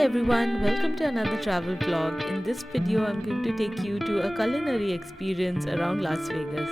Hey everyone, welcome to another travel vlog. In this video, I'm going to take you to a culinary experience around Las Vegas.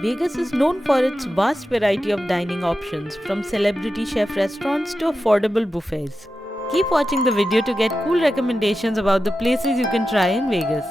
Vegas is known for its vast variety of dining options, from celebrity chef restaurants to affordable buffets. Keep watching the video to get cool recommendations about the places you can try in Vegas.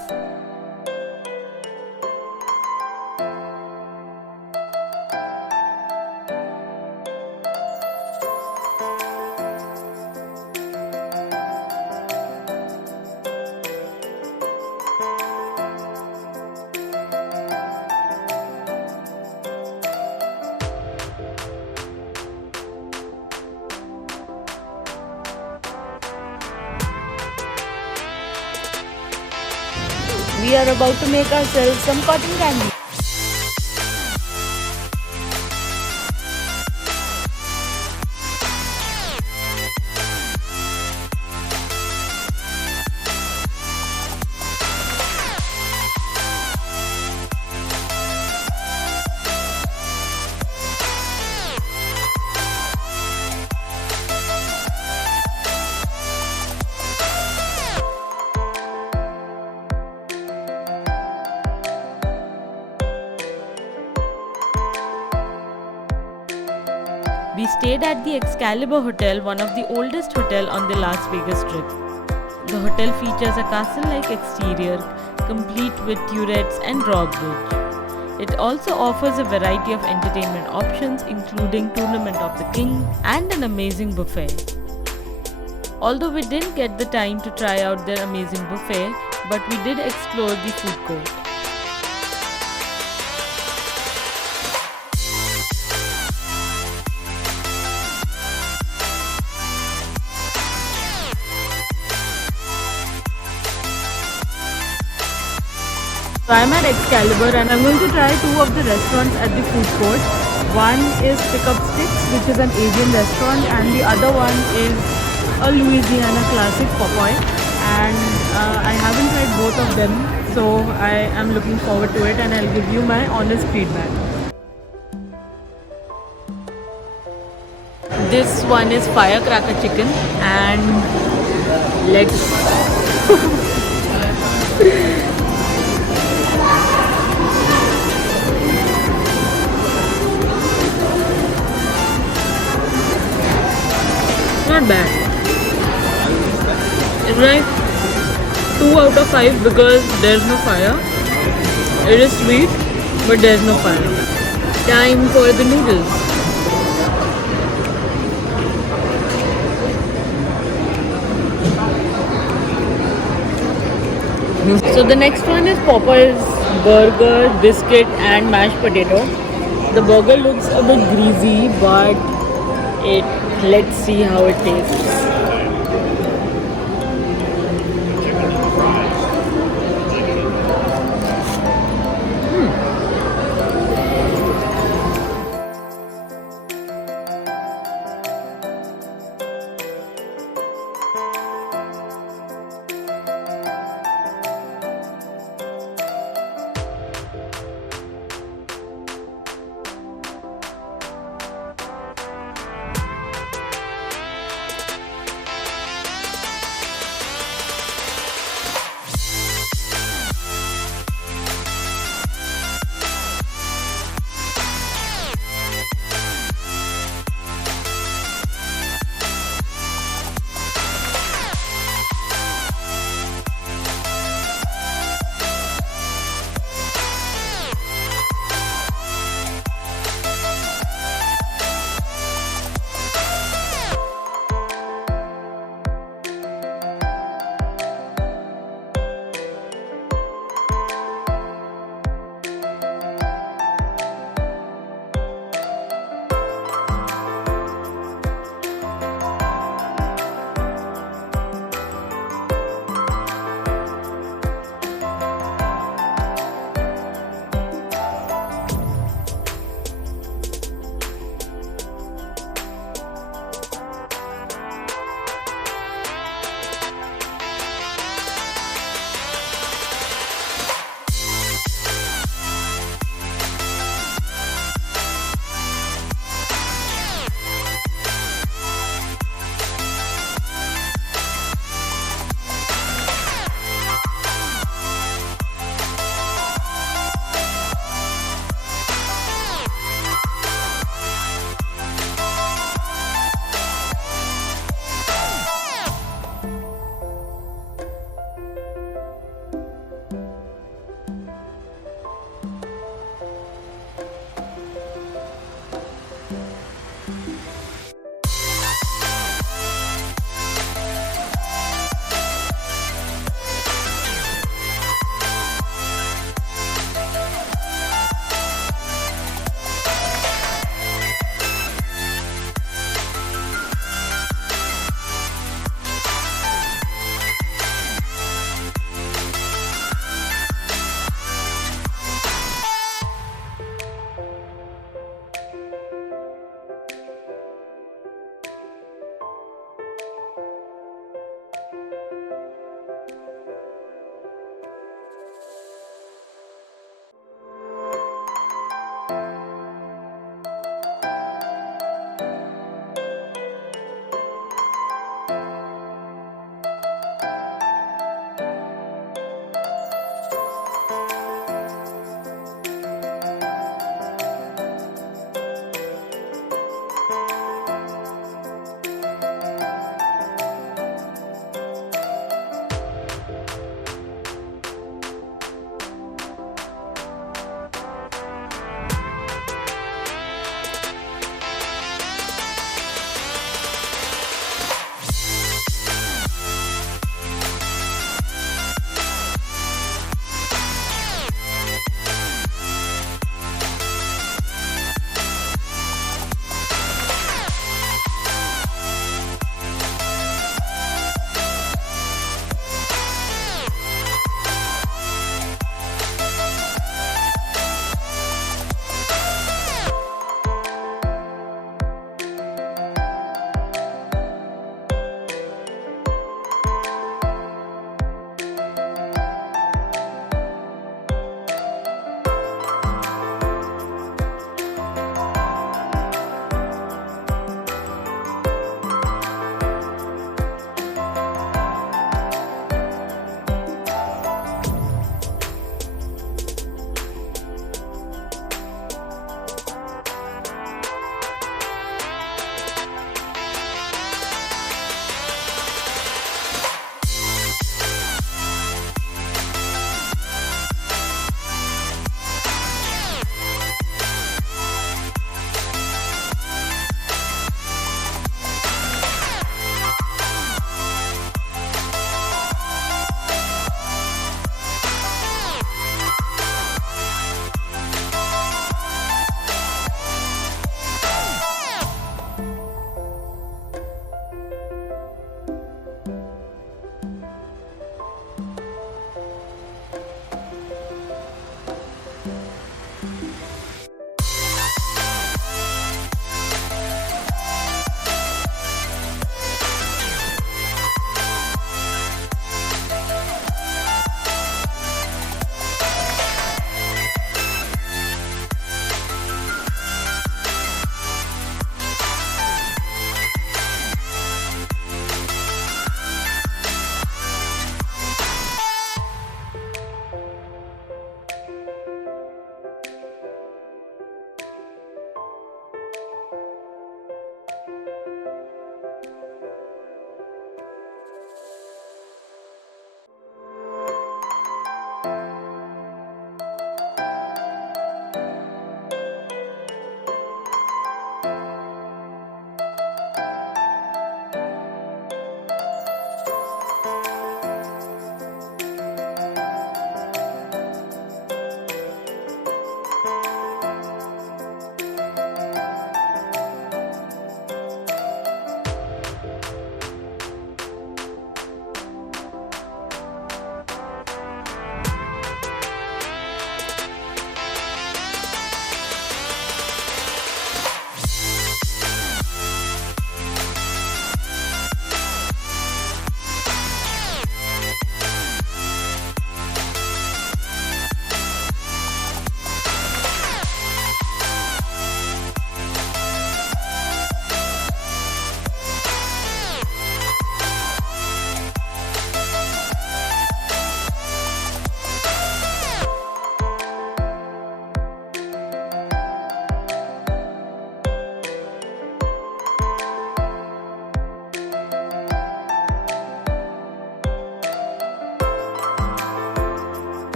We are about to make ourselves some cotton candy. We stayed at the Excalibur Hotel, one of the oldest hotels on the Las Vegas Strip. The hotel features a castle-like exterior, complete with turrets and drawbridge. It also offers a variety of entertainment options, including Tournament of the King and an amazing buffet. Although we didn't get the time to try out their amazing buffet, but we did explore the food court. So I'm at Excalibur and I'm going to try two of the restaurants at the food court. One is Pick Up Sticks, which is an Asian restaurant, and the other one is a Louisiana classic Popeye. And I haven't tried both of them, so I am looking forward to it and I'll give you my honest feedback. This one is firecracker chicken and let's not bad. It's like 2 out of 5 because there's no fire. It is sweet, but there's no fire. Time for the noodles. So the next one is Popeye's burger, biscuit and mashed potato. The burger looks a bit greasy, but let's see how it tastes.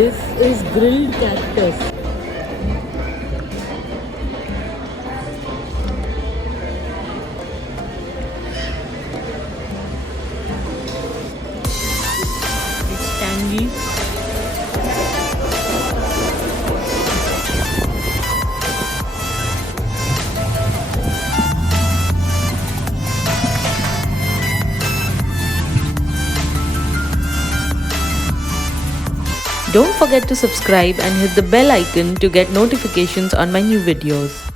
This is grilled cactus. It's tangy. Don't forget to subscribe and hit the bell icon to get notifications on my new videos.